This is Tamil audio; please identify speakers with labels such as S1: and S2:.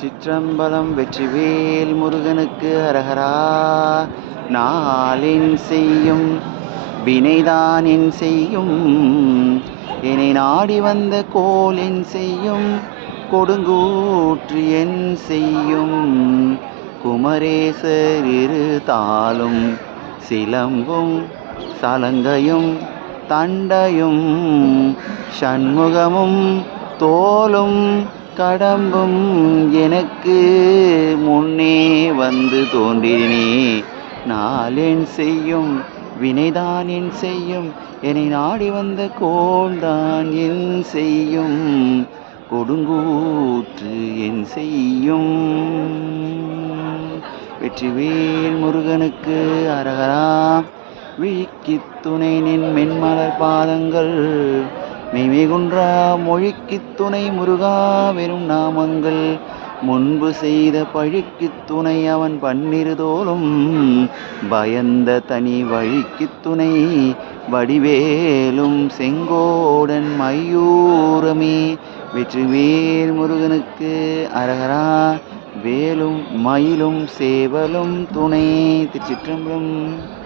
S1: சிற்றம்பலம் வெற்றிவேல் முருகனுக்கு அரகரா நாளின் செய்யும் வினைதானின் செய்யும். என்னை நாடி வந்த கோலின் செய்யும். கொடுங்கூற்று என் செய்யும். குமரேசர் இரு தாளும் சிலம்பும் சலங்கையும் தண்டையும் சண்முகமும் தோலும் கடம்பும் எனக்கு முன்னே வந்து தோன்றினே நாளேன் செய்யும் வினைதான் என் செய்யும் என்னை நாடி வந்த கோள்தான் என் செய்யும். கொடுங்கூற்று என் செய்யும். வெற்றிவேல் முருகனுக்கு அரகரா. விழிக்கித் துணை நின் மென்மலர் பாதங்கள் மெய்மிகுன்றா மொழிக்குத் துணை முருகா வெறும் நாமங்கள். முன்பு செய்த பழிக்குத் துணை அவன் பன்னிருதோலும் பயந்த தனி வழிக்குத் துணை வடிவேலும். செங்கோடன் மையூரமே வெற்றிவேல் முருகனுக்கு அரகரா. வேலும் மயிலும் சேவலும் துணை திருச்சிற்றம்பலம்.